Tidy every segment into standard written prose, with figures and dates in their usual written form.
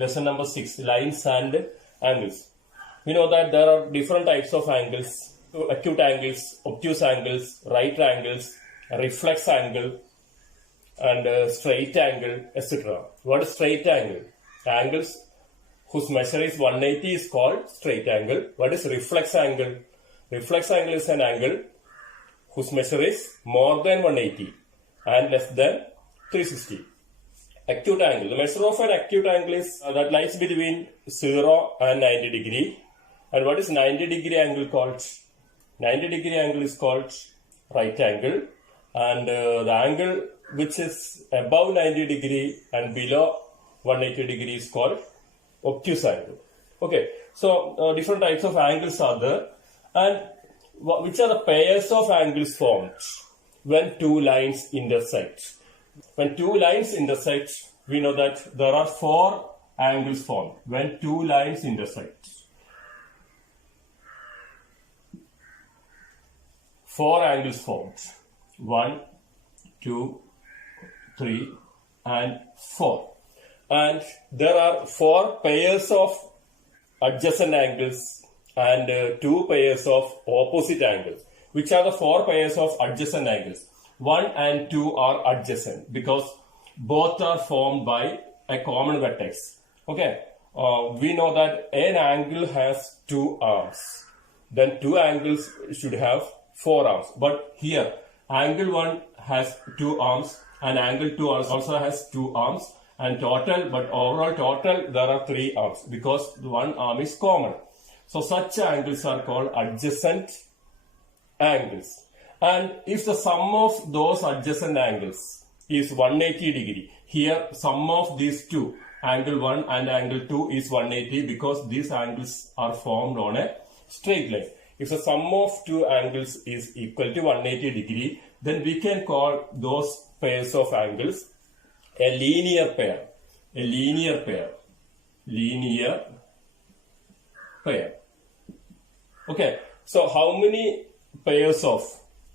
Lesson number 6, lines and angles. We know that there are different types of angles: acute angles, obtuse angles, right angles, reflex angle, and straight angle, etc. What is straight angle? Angles whose measure is 180 is called straight angle. What is reflex angle? Reflex angle is an angle whose measure is more than 180 and less than 360. Acute angle. The measure of an acute angle is that lies between 0 and 90 degree. And what is 90 degree angle called? 90 degree angle is called right angle. And the angle which is above 90 degree and below 180 degree is called obtuse angle. Okay, so different types of angles are there. And which are the pairs of angles formed when two lines intersect? When two lines intersect, we know that there are four angles formed when two lines intersect. Four angles formed. 1, 2, 3, and 4. And there are four pairs of adjacent angles and two pairs of opposite angles. Which are the four pairs of adjacent angles? 1 and 2 are adjacent because both are formed by a common vertex. Okay, we know that an angle has two arms. Then two angles should have four arms. But here, angle 1 has two arms and angle 2 also has two arms. And overall total, there are three arms because one arm is common. So such angles are called adjacent angles. And if the sum of those adjacent angles is 180 degree, here sum of these two, angle 1 and angle 2 is 180 because these angles are formed on a straight line. If the sum of two angles is equal to 180 degree, then we can call those pairs of angles a linear pair. A linear pair. Linear pair. Okay, so how many pairs of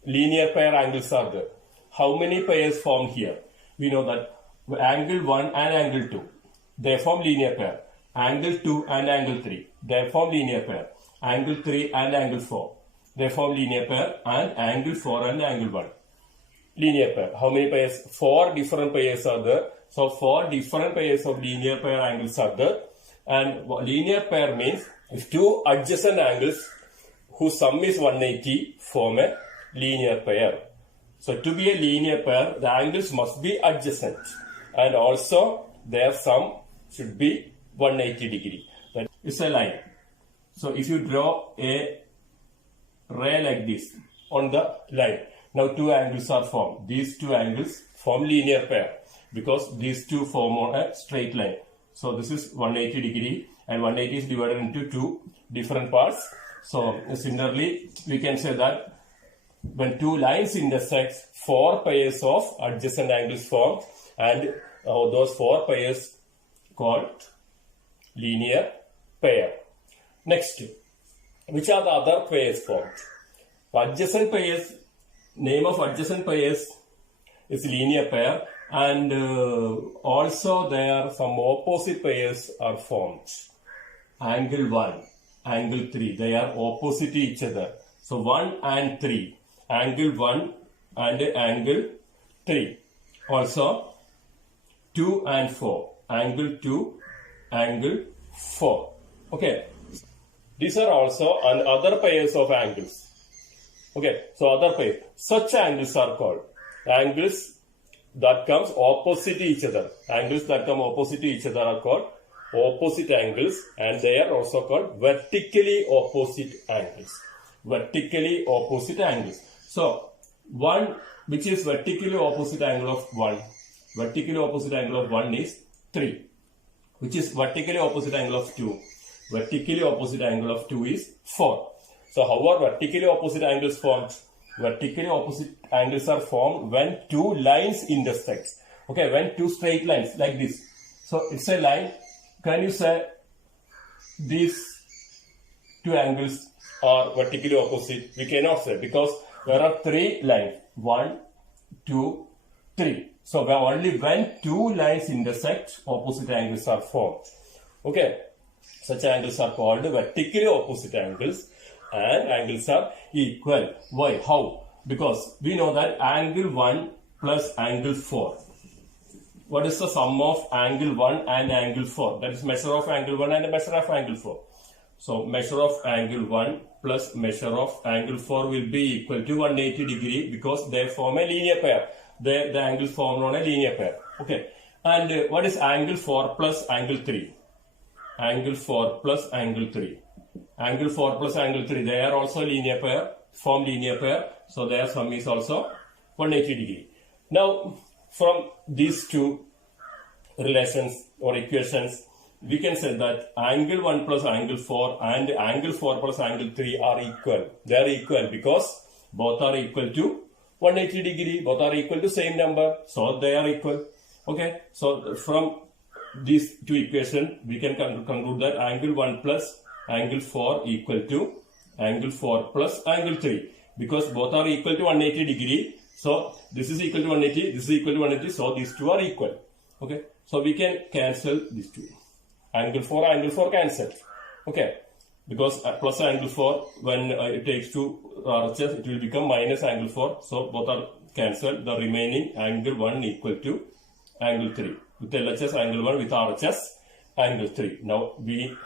linear pair angles are there? How many pairs form here? We know that angle 1 and angle 2, they form linear pair. Angle 2 and angle 3, they form linear pair. Angle 3 and angle 4, they form linear pair. And angle 4 and angle 1, linear pair. How many pairs? Four different pairs are there. So four different pairs of linear pair angles are there. And linear pair means if two adjacent angles whose sum is 180 form a linear pair. So to be a linear pair, the angles must be adjacent and also their sum should be 180 degree. That is a line. So if you draw a ray like this on the line, now two angles are formed. These two angles form linear pair because these two form on a straight line. So this is 180 degree and 180 is divided into two different parts. So similarly, we can say that when two lines intersect, four pairs of adjacent angles formed and those four pairs called linear pair. Next, which are the other pairs formed? Adjacent pairs, name of adjacent pairs is linear pair, and also there are some opposite pairs are formed. Angle 1, angle 3, they are opposite to each other. So 1 and 3, angle 1 and angle 3. Also 2 and 4, angle 2, angle 4. Okay, these are also other pairs of angles. Okay, so other pairs. Such angles are called angles that comes opposite to each other. Angles that come opposite to each other are called opposite angles, and they are also called vertically opposite angles. Vertically opposite angles. So, one which is vertically opposite angle of 1. Vertically opposite angle of 1 is 3. Which is vertically opposite angle of 2. Vertically opposite angle of 2 is 4. So, how are vertically opposite angles formed? Vertically opposite angles are formed when two lines intersect. Okay, when two straight lines like this. So, it's a line. Can you say these two angles are vertically opposite? We cannot say because there are three lines. 1, 2, 3. So only when two lines intersect, opposite angles are formed. Okay, such angles are called vertically opposite angles, and angles are equal. Why? How? Because we know that angle 1 plus angle 4. What is the sum of angle 1 and angle 4? That is measure of angle 1 and measure of angle 4. So measure of angle 1 plus measure of angle 4 will be equal to 180 degree because they form a linear pair. The angles formed on a linear pair. Okay. And what is angle 4 plus angle 3? Angle 4 plus angle 3. Angle 4 plus angle 3, they are also linear pair, form linear pair. So their sum is also 180 degree. Now, from these two relations or equations, we can say that angle 1 plus angle 4 and angle 4 plus angle 3 are equal. They are equal because both are equal to 180 degree, both are equal to same number, so they are equal. Okay, so from these two equations, we can conclude that angle 1 plus angle 4 equal to angle 4 plus angle 3 because both are equal to 180 degree. So this is equal to 180, this is equal to 180, so these two are equal. Okay, so we can cancel these two. Angle 4 cancel. Okay, because plus angle 4, when it takes two RHS, it will become minus angle 4. So both are cancelled. The remaining angle 1 equal to angle 3. With LHS angle 1, with RHS angle 3. Now we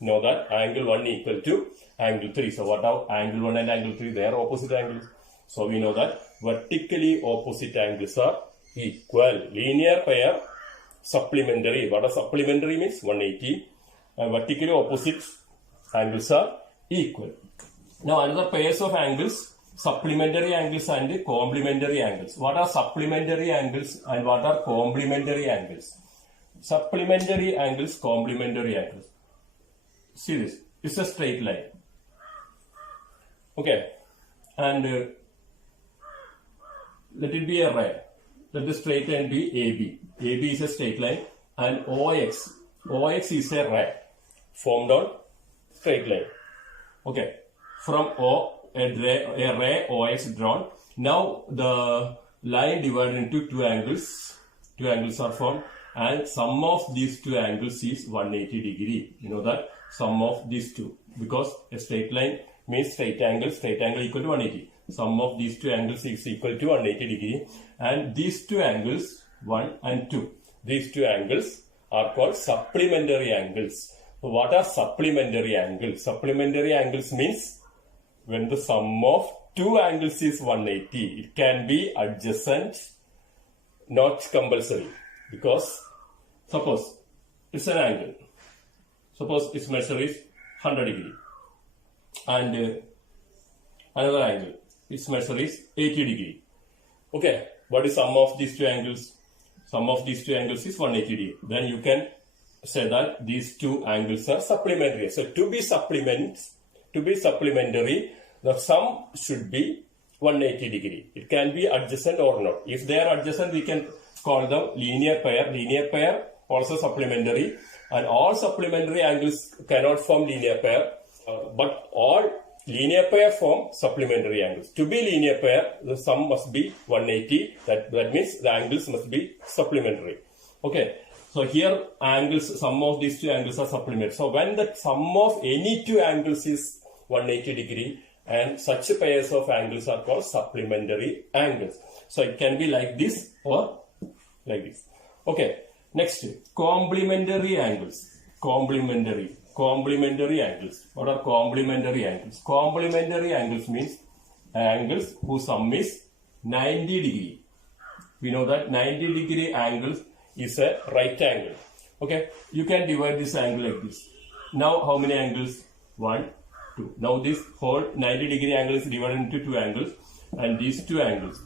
know that angle 1 equal to angle 3. So what are angle 1 and angle 3? They are opposite angles. So we know that vertically opposite angles are equal. Linear pair, supplementary. What a supplementary means? 180. And vertically opposite angles are equal. Now another pairs of angles, supplementary angles and complementary angles. What are supplementary angles and what are complementary angles? Supplementary angles, complementary angles. See this. It's a straight line. Okay. And let it be a ray. Let the straight line be AB. AB is a straight line and OX. OX is a ray formed on straight line. Okay. From O, a ray OX drawn. Now the line divided into two angles. Two angles are formed and sum of these two angles is 180 degree. You know that sum of these two because a straight line means straight angle equal to 180. Sum of these two angles is equal to 180 degree and these two angles 1 and 2. These two angles are called supplementary angles. So what are supplementary angles? Supplementary angles means when the sum of two angles is 180. It can be adjacent, not compulsory. Because suppose it's an angle. Suppose its measure is 100 degree. And another angle. Its measure is 80 degree. Okay. What is sum of these two angles? Sum of these two angles is 180 degree. Then you can say that these two angles are supplementary. So to be supplementary, the sum should be 180 degree. It can be adjacent or not. If they are adjacent, we can call them linear pair. Linear pair also supplementary. And all supplementary angles cannot form linear pair. But all linear pair form supplementary angles. To be linear pair, the sum must be 180. That means the angles must be supplementary. Okay. So here angles, sum of these two angles are supplementary. So when the sum of any two angles is 180 degree and such pairs of angles are called supplementary angles. So it can be like this or like this. Okay. Next, complementary angles. Complementary angles. What are complementary angles? Complementary angles means angles whose sum is 90 degree. We know that 90 degree angle is a right angle. Okay, you can divide this angle like this. Now how many angles? 1, 2. Now this whole 90 degree angle is divided into two angles and these two angles.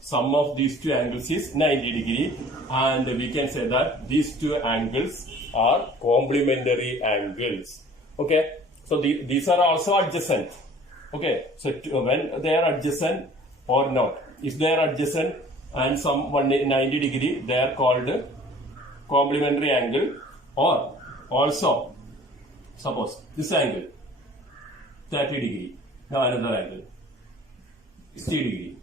Sum of these two angles is 90 degree and we can say that these two angles are complementary angles. Okay, so these are also adjacent. Okay, so when they are adjacent or not, if they are adjacent and some 90 degree, they are called complementary angle. Or also suppose this angle 30 degree, now another angle 60 degree.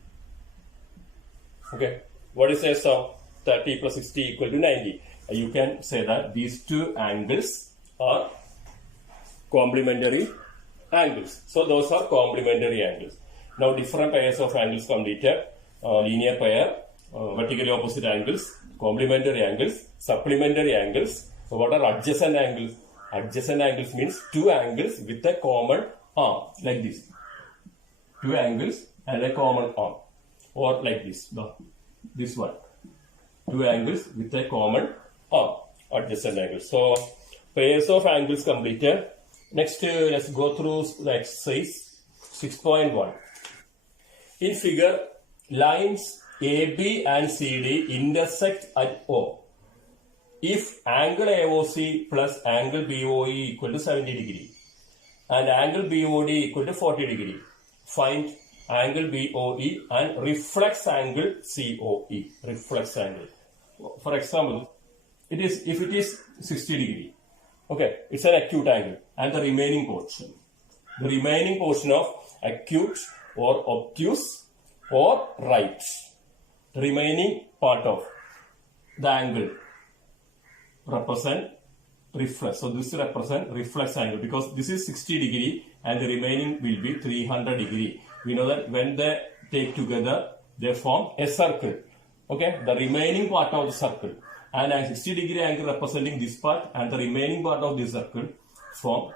Okay, what is a sum? 30 plus 60 equal to 90. you can say that these two angles are complementary angles. So those are complementary angles. Now different pairs of angles completed. Linear pair, vertically opposite angles, complementary angles, supplementary angles. So what are adjacent angles? Adjacent angles means two angles with a common arm, like this. Two angles and a common arm, or like this. This one. Two angles with a common arm, adjacent angles. So pairs of angles completed. Next, let's go through the exercise 6.1. In figure, lines AB and CD intersect at O. If angle AOC plus angle BOE equal to 70 degree and angle BOD equal to 40 degree, find angle BOE and reflex angle COE. Reflex angle. For example, if it is 60 degree, okay, it's an acute angle, and the remaining portion of acute or obtuse or right, the remaining part of the angle represent reflex. So this represent reflex angle because this is 60 degree and the remaining will be 300 degree. We know that when they take together, they form a circle. Okay, the remaining part of the circle, and a 60 degree angle representing this part, and the remaining part of this circle form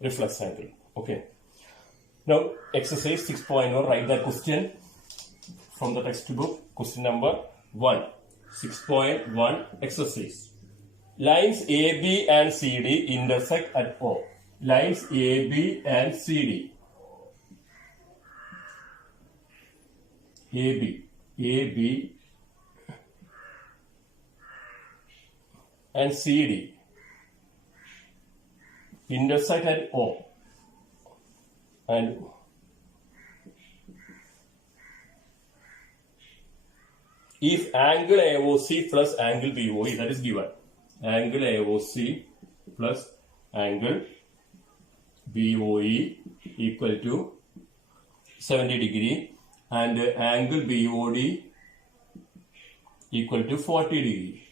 reflex angle. Okay. Now exercise 6.1, write the question from the textbook. Question number 1. 6.1 exercise. Lines AB and CD intersect at O. Lines AB and CD. AB and CD intersect at O. And if angle AOC plus angle BOE, that is given. Angle AOC plus angle BOE equal to 70 degree and angle BOD equal to 40 degree.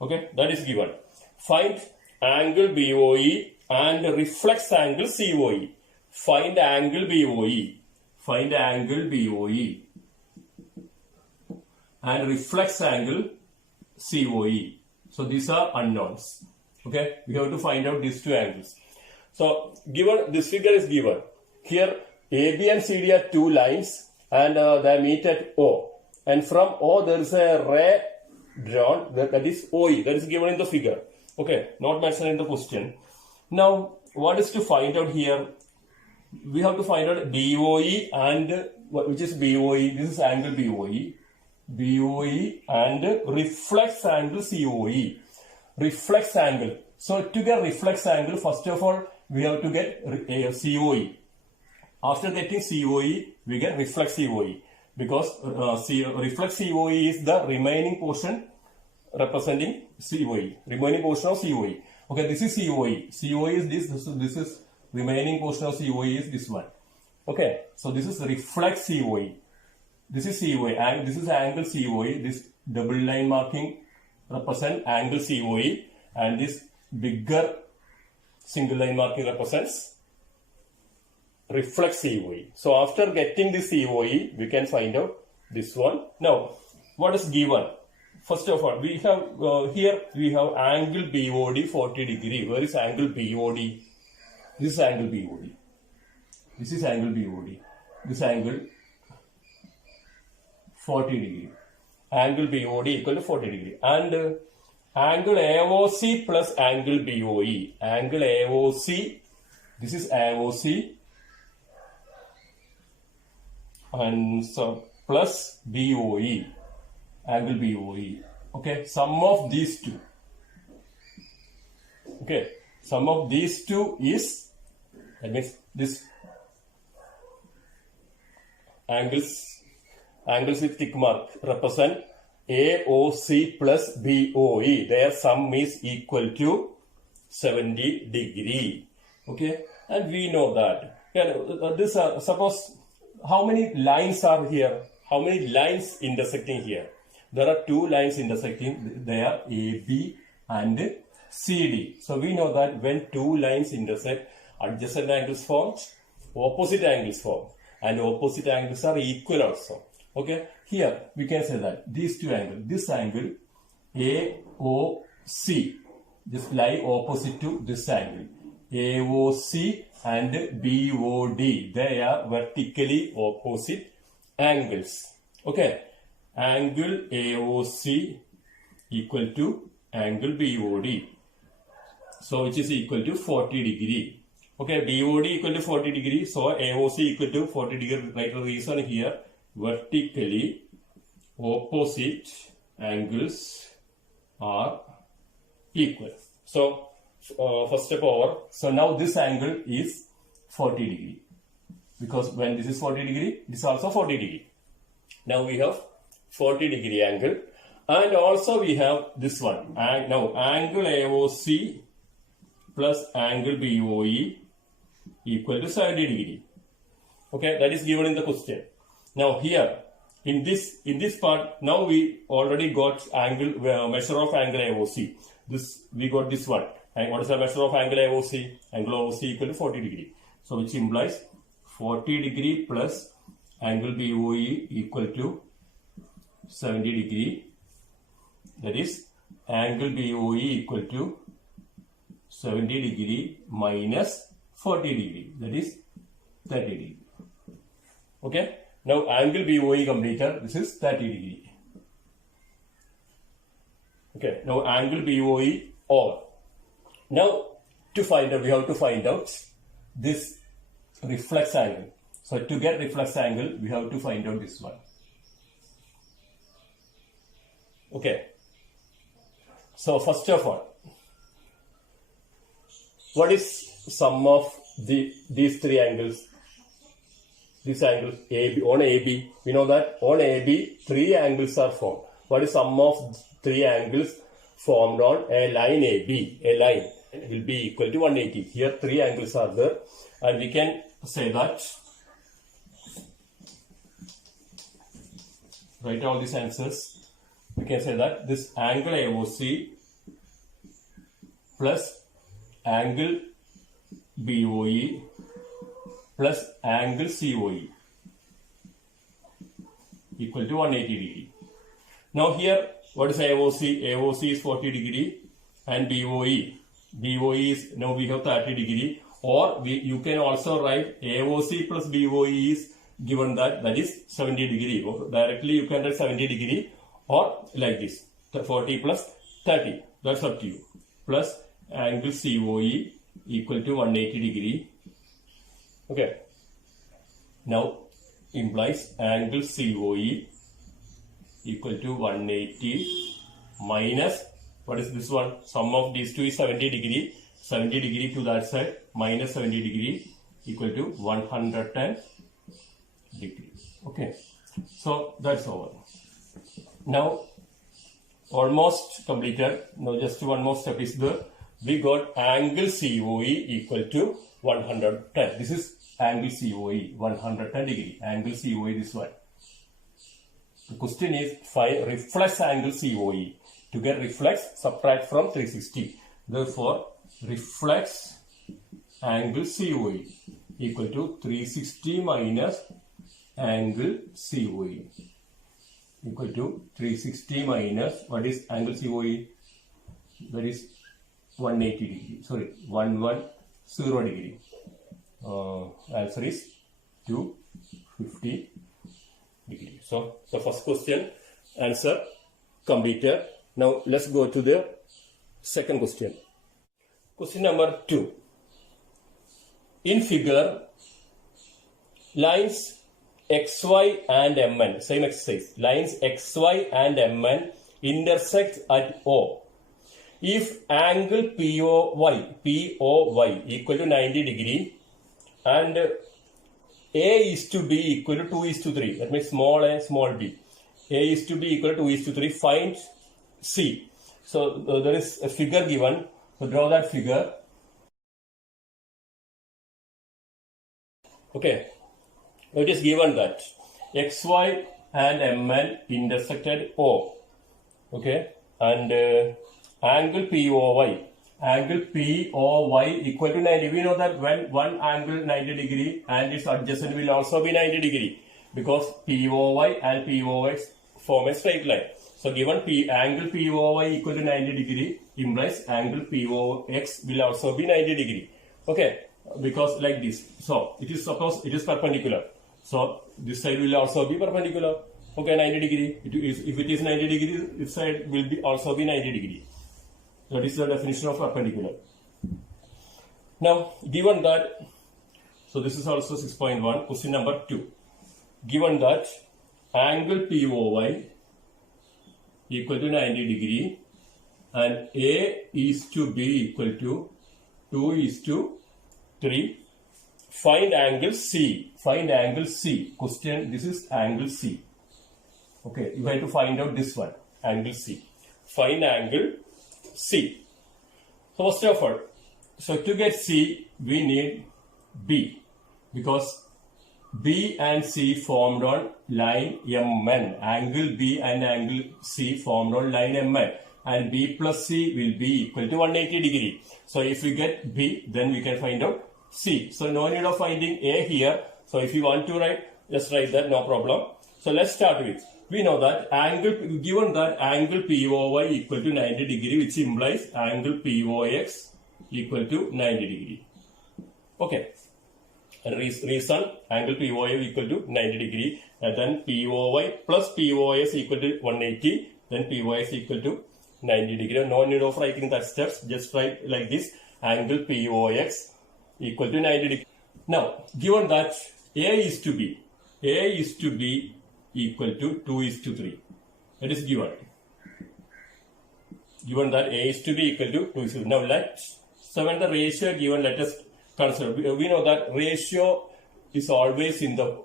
Okay, that is given. Find angle BOE and reflex angle COE. Find angle BOE. Find angle BOE and reflex angle COE. So these are unknowns. Okay, we have to find out these two angles. So given this figure is given here, AB and CD are two lines and they meet at O. And from O there is a ray drawn, that is OE, that is given in the figure. Okay, not mentioned in the question. Now what is to find out here? We have to find out BOE and which is BOE. This is angle BOE. BOE and reflex angle COE. Reflex angle. So to get reflex angle, first of all, we have to get COE. After getting COE, we get reflex COE. Because reflex COE is the remaining portion representing COE. Remaining portion of COE. Okay, this is COE. COE is this is remaining portion of COE is this one. Okay, so this is reflex COE. This is COE and this is angle COE. This double line marking represent angle COE and this bigger single line marking represents reflex COE. So after getting the COE, we can find out this one. Now, what is given? First of all, we have here we have angle BOD 40 degree. Where is angle BOD? This is angle BOD. This is angle BOD. This angle 40 degree. Angle BOD equal to 40 degree. And angle AOC plus angle BOE. Angle AOC, this is AOC. And so plus BOE. Angle BOE. Okay, sum of these two. Okay, sum of these two is, that means this angles with tick mark represent AOC plus BOE. Their sum is equal to 70 degree. Okay, and we know that. Suppose how many lines are here? How many lines intersecting here? there are two lines intersecting. They are AB and CD. So we know that when two lines intersect, adjacent angles form, opposite angles form, and opposite angles are equal also. Okay, here we can say that these two angles, this angle AOC, just lie opposite to this angle. AOC and BOD, they are vertically opposite angles. Okay, angle AOC equal to angle BOD, so which is equal to 40 degree. Okay, BOD equal to 40 degree, so AOC equal to 40 degree. Right, the reason here, vertically opposite angles are equal. So first step over. So now this angle is 40 degree, because when this is 40 degree, this is also 40 degree. Now we have 40 degree angle, and also we have this one. And now angle AOC plus angle BOE equal to 70 degree. Okay, that is given in the question. Now here in this part, now we already got angle measure of angle AOC. This we got this one. And what is the measure of angle AOC? Angle AOC equal to 40 degree. So which implies 40 degree plus angle BOE equal to 70 degree. That is angle BOE equal to 70 degree minus 40 degree. That is 30 degree. Okay. Now angle BOE completed. This is 30 degree. Okay. Now angle BOE over. Now to find out, we have to find out this reflex angle. So to get reflex angle, we have to find out this one. Okay. So first of all, what is sum of these three angles? These angles AB, on AB, we know that on AB three angles are formed. What is sum of three angles formed on a line AB? A line will be equal to 180. Here three angles are there, and we can say that, write all these answers. We can say that this angle AOC plus angle BOE plus angle COE equal to 180 degree. Now here, what is AOC? AOC is 40 degree, and BOE is, now we have 30 degree, or you can also write AOC plus BOE is given that is 70 degree. Or directly you can write 70 degree, or like this, 40 plus 30, that's up to you, plus angle COE equal to 180 degree. Okay. Now implies angle COE equal to 180 minus, what is this one? Sum of these two is 70 degree. 70 degree to that side minus 70 degree equal to 110 degree. Okay. So that's over. Now almost completed. Now just one more step is there. We got angle COE equal to 110. This is angle COE, 110 degree. Angle COE, this one. The question is find reflex angle COE. To get reflex, subtract from 360. Therefore, reflex angle COE equal to 360 minus angle COE equal to 360 minus, what is angle COE? That is 180 degree. Sorry, 110 degree. Answer is 250 degree. So the first question answer completed. Now let's go to the second question. Question number 2. In figure, lines XY and MN, same exercise, lines XY and MN intersect at O. If angle POY equal to 90 degree and A is to B equal to 2:3, that means small a, small b. A is to B equal to 2:3, find C. So there is a figure given, so draw that figure. Okay, it is given that XY and MN intersected O. Okay, and angle POY. Angle POY equal to 90. We know that when one angle 90 degree and its adjacent will also be 90 degree because POY and POX form a straight line. So given angle POY equal to 90 degree implies angle POX will also be 90 degree. Okay, because like this. So it is suppose it is perpendicular. So this side will also be perpendicular. Okay, 90 degree. If it is 90 degree, this side will be also be 90 degree. That is the definition of perpendicular. Now, given that, so this is also 6.1, question number 2. Given that angle POY equal to 90 degree and A is to B equal to 2:3, find angle C. Find angle C. Question, this is angle C. Okay, you have to find out this one, angle C. Find angle C. So first of all, so to get C, we need B because B and C formed on line MN. Angle B and angle C formed on line MN. And B plus C will be equal to 180 degree. So if we get B, then we can find out C. So no need of finding A here. So if you want to write, just write that, no problem. So let's start with, we know that angle, given that angle POY equal to 90 degree, which implies angle POX equal to 90 degree. Okay. And reason angle POY equal to 90 degree, and then POY plus POS equal to 180, then POS equal to 90 degree. No need of writing that steps, just write like this, angle POX equal to 90 degree. Now, given that A is to B equal to 2:3. That is given. Given that A is to B equal to 2:3. Now so when the ratio given, let us consider. We know that ratio is always in the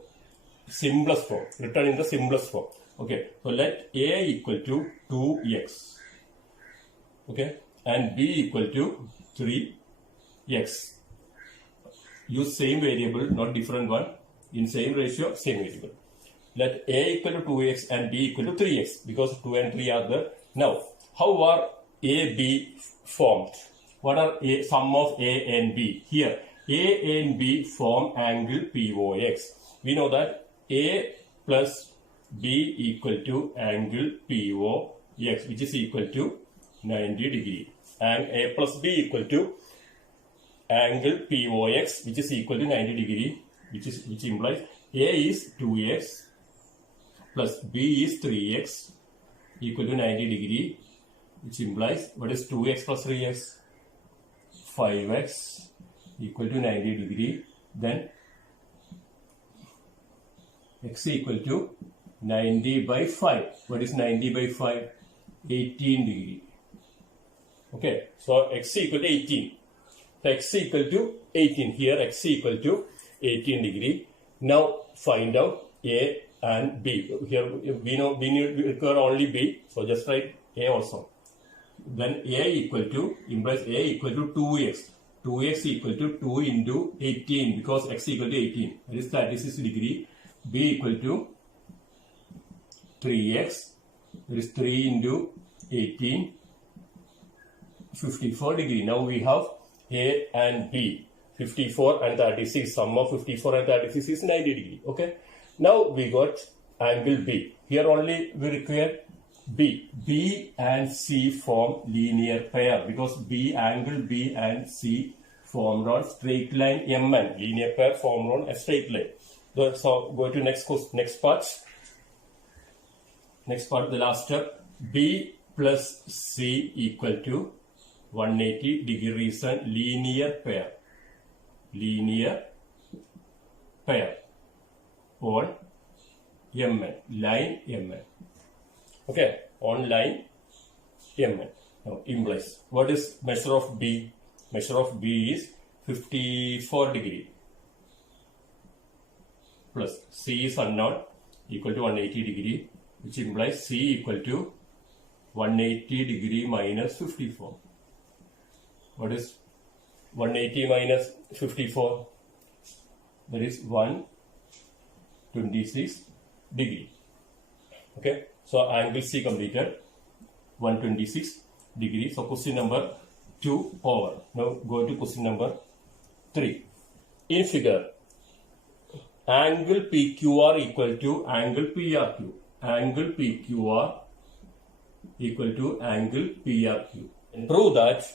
simplest form, written in the simplest form. Okay, so let A equal to 2x. Okay, and B equal to 3x. Use same variable, not different one. In same ratio, same variable. Let A equal to 2x and B equal to 3x because 2 and 3 are there. Now, how are A, B formed? What are sum of A and B? Here, A and B form angle POX. We know that A plus B equal to angle POX, which is equal to 90 degree. And A plus B equal to angle POX, which is equal to 90 degree, which implies A is 2x plus B is 3x equal to 90 degree, which implies what is 2x plus 3x? 5x equal to 90 degree. Then x equal to 90 by 5. What is 90 by 5? 18 degree. Okay, so x equal to 18. So x equal to 18. Here x equal to 18 degree. Now find out A and B. Here we know we require only B, so just write A also. Then A equal to implies A equal to 2x. 2x equal to 2 into 18 because x equal to 18. That is 36 degree. B equal to 3x. That is 3 into 18. 54 degree. Now we have A and B. 54 and 36. Sum of 54 and 36 is 90 degree. Okay. Now we got angle B. Here only we require B. B and C form linear pair because angle B and C formed on straight line MN. Linear pair formed on a straight line. So go to next part. Next part, the last step. B plus C equal to 180 degree reason linear pair. Linear pair on MN. Line MN. Okay, on line MN. Now implies what is measure of B? Measure of B is 54 degree plus C is unknown equal to 180 degree, which implies C equal to 180 degree minus 54. What is 180 minus 54? That is 126 degree. Okay. So angle C completed. 126 degrees. So question number 2 over. Now go to question number 3. In figure, angle PQR equal to angle PRQ. Angle PQR equal to angle PRQ. And prove that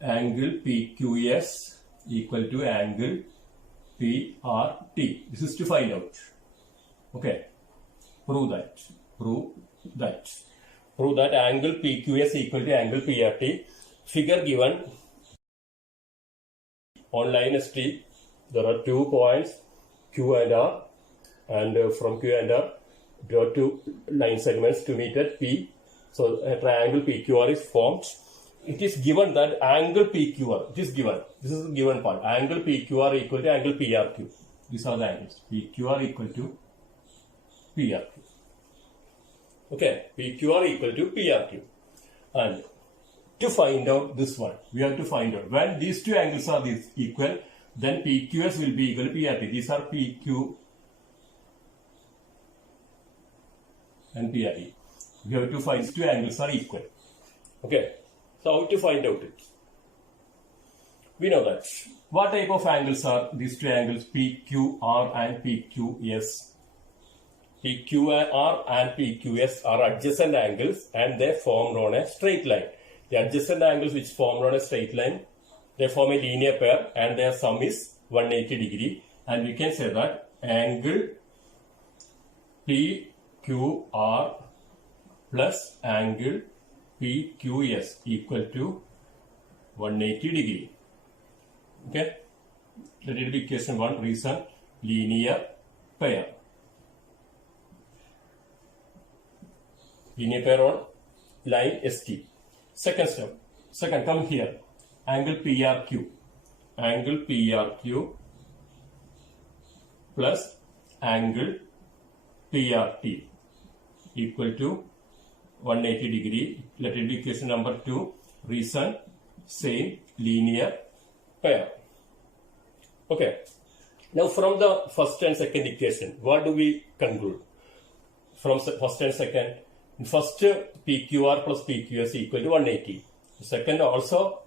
angle PQS equal to angle PRT. This is to find out. Okay. Prove that. Prove that. Prove that angle PQS equal to angle PRT. Figure given on line ST. There are 2 points Q and R, and from Q and R draw 2 line segments to meet at P. So a triangle PQR is formed. It is given that angle PQR, it is given, this is the given part, angle PQR equal to angle PRQ. These are the angles, PQR equal to PRQ. Okay, PQR equal to PRQ. And to find out this one, we have to find out when these 2 angles are equal, then PQS will be equal to PRT. These are PQ and PRT. We have to find 2 angles are equal. Okay. So how to find out it? We know that. What type of angles are these 2 angles, PQR and PQS? PQR and PQS are adjacent angles and they form on a straight line. The adjacent angles which form on a straight line, they form a linear pair and their sum is 180 degree. And we can say that angle PQR plus angle PQS equal to 180 degree. Okay. Let it be equation 1. Reason linear pair. Linear pair on line ST. Second step. Second, come here. Angle PRQ. Angle PRQ plus angle PRT equal to 180 degree. Let it be equation number 2. Reason same linear pair. Okay. Now from the first and second equation, what do we conclude? From first and second, first PQR plus PQS equal to 180. Second also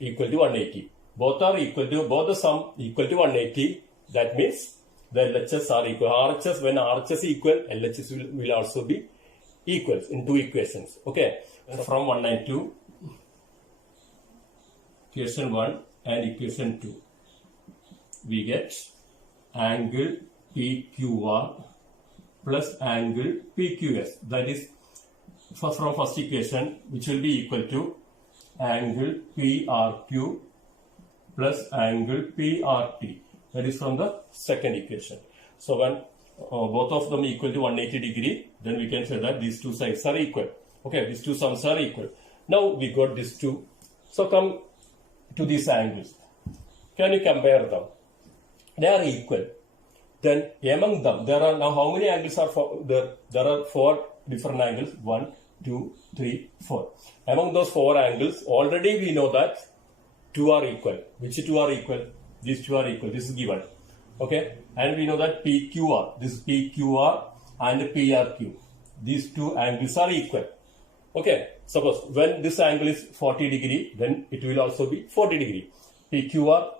equal to 180. Both are equal to, both the sum equal to 180. That means the LHS are equal. RHS, when RHS equal, LHS will also be equals in 2 equations. Okay. From 192, equation 1 and equation 2, we get angle PQR plus angle PQS. That is from first equation, which will be equal to angle PRQ plus angle PRT. That is from the second equation. So when both of them equal to 180 degree, then we can say that these 2 sides are equal. Okay, these 2 sums are equal. Now we got these 2. So come to these angles. Can you compare them? They are equal. Then among them, there are now how many angles are there? There are 4 different angles. 1, 2, 3, 4. Among those 4 angles, already we know that 2 are equal. Which 2 are equal? These 2 are equal. This is given. Okay. And we know that PQR, this is PQR and PRQ. These 2 angles are equal. Okay. Suppose when this angle is 40 degree, then it will also be 40 degree. PQR,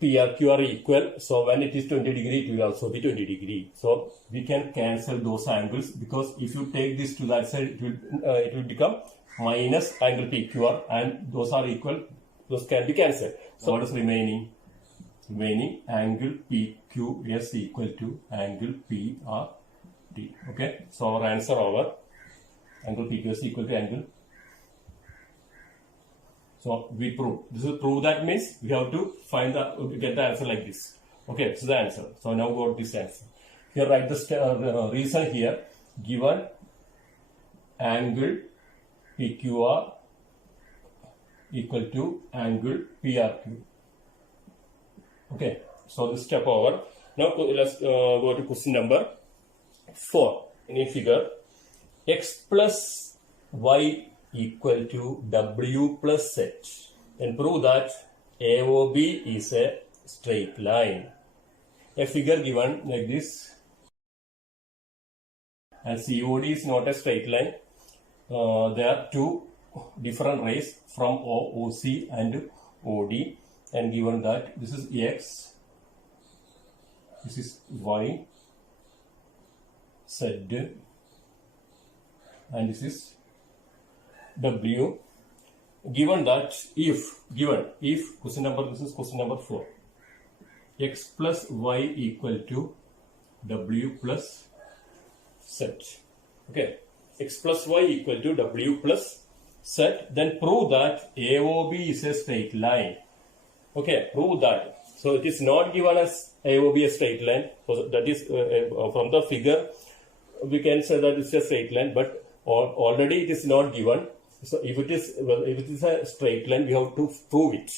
PRQ are equal. So when it is 20 degree, it will also be 20 degree. So we can cancel those angles, because if you take this to that side, it will become minus angle PQR, and those are equal. Those can be cancelled. So what is remaining? Remaining angle PQS equal to angle PRT. Okay. So our answer over angle PQS equal to angle. So we prove. This is prove, that means we have to find get the answer like this. Okay, this is the answer. So now got this answer. Here write the reason here. Given angle PQR equal to angle PRQ. Okay, so this step over. Now let's go to question number 4. In a figure, x plus y equal to w plus z, and prove that AOB is a straight line. A figure given like this, and COD is not a straight line, there are two different rays from OC and OD, and given that this is X, this is Y, Z, and this is W. Given that if question number, this is question number 4, X plus Y equal to W plus Z. Okay, X plus Y equal to W plus Z. Then prove that AOB is a straight line. Okay, prove that. So it is not given as AOB a straight line. So that is from the figure we can say that it's a straight line, but already it is not given. So if it is a straight line, we have to prove it.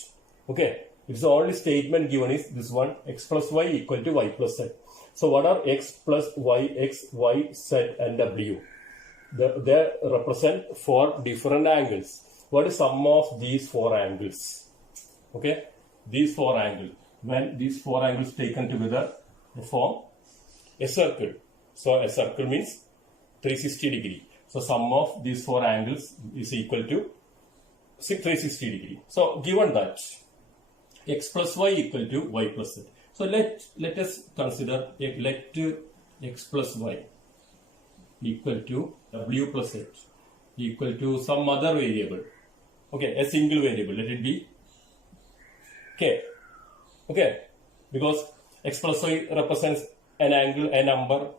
Okay, if the only statement given is this one, X plus Y equal to Y plus Z. So what are X plus Y, X, Y, Z and W? They represent 4 different angles. What is sum of these 4 angles? Okay, these 4 angles. When these 4 angles taken together, they form a circle. So a circle means 360 degree. So sum of these 4 angles is equal to 360 degree. So given that X plus Y equal to Y plus Z. So let us consider let X plus Y equal to W plus Z equal to some other variable. Okay, a single variable. Let it be K. Okay, because X plus Y represents an angle, a number.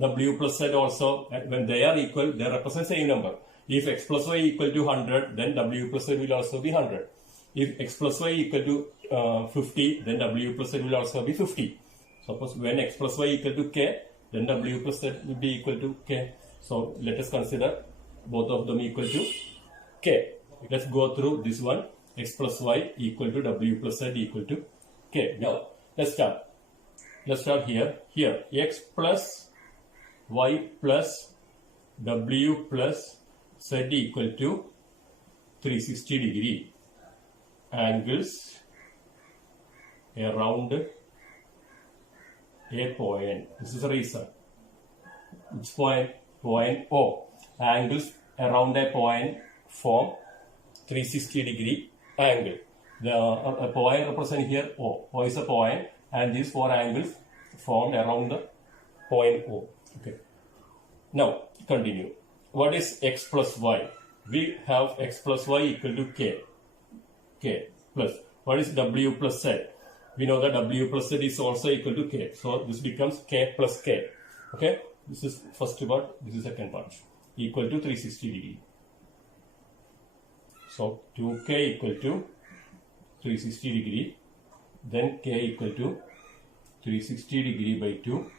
W plus Z also, when they are equal, they represent same number. If X plus Y equal to 100, then W plus Z will also be 100. If X plus Y equal to 50, then W plus Z will also be 50. Suppose when X plus Y equal to K, then W plus Z will be equal to K. So let us consider both of them equal to K. Let's go through this one. X plus Y equal to W plus Z equal to K. Now let's start. Let's start here. Here X plus Y plus W plus Z equal to 360 degree. Angles around a point. This is a reason. Which point? Point O. Angles around a point form 360 degree angle. The point represent here O. O is a point, and these 4 angles formed around the point O. Okay. Now continue. What is X plus Y? We have X plus Y equal to K. K plus. What is W plus Z? We know that W plus Z is also equal to K. So this becomes K plus K. Okay. This is first part. This is second part. Equal to 360 degree. So 2K equal to 360 degree. Then K equal to 360 degree by 2.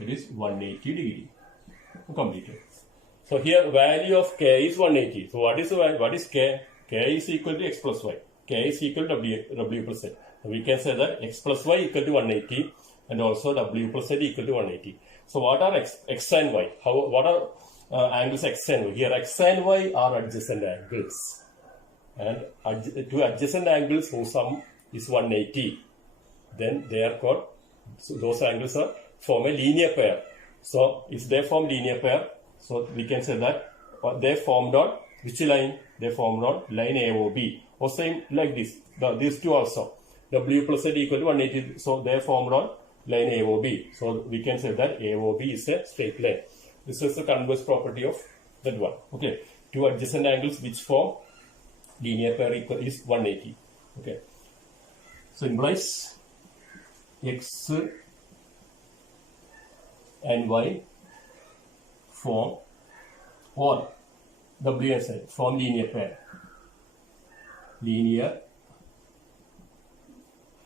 That is 180 degree. Completed. So here value of K is 180. So what is K? K is equal to X plus Y. K is equal to W plus Z. So we can say that X plus Y equal to 180 and also W plus Z equal to 180. So what are X and Y? What are angles X and Y? Here X and Y are adjacent angles. And two adjacent angles whose sum is 180. Then they are called, so those angles form a linear pair. So if they form linear pair, so we can say that they formed on which line? They formed on line AOB. Or same like this. These two also. W plus Z equal to 180. So they formed on line AOB. So we can say that AOB is a straight line. This is the converse property of that one. Okay. Two adjacent angles which form linear pair equal is 180. Okay. So implies X and Y form, or W and Z form linear pair. Linear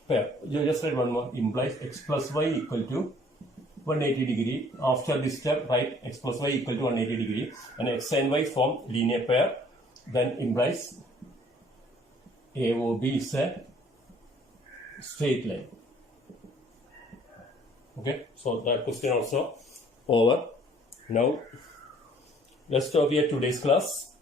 pair. Just write one more. Implies X plus Y equal to 180 degree. After this step, write X plus Y equal to 180 degree. And X and Y form linear pair. Then implies AOB is a straight line. Okay, so that question also over. Now let's stop here today's class.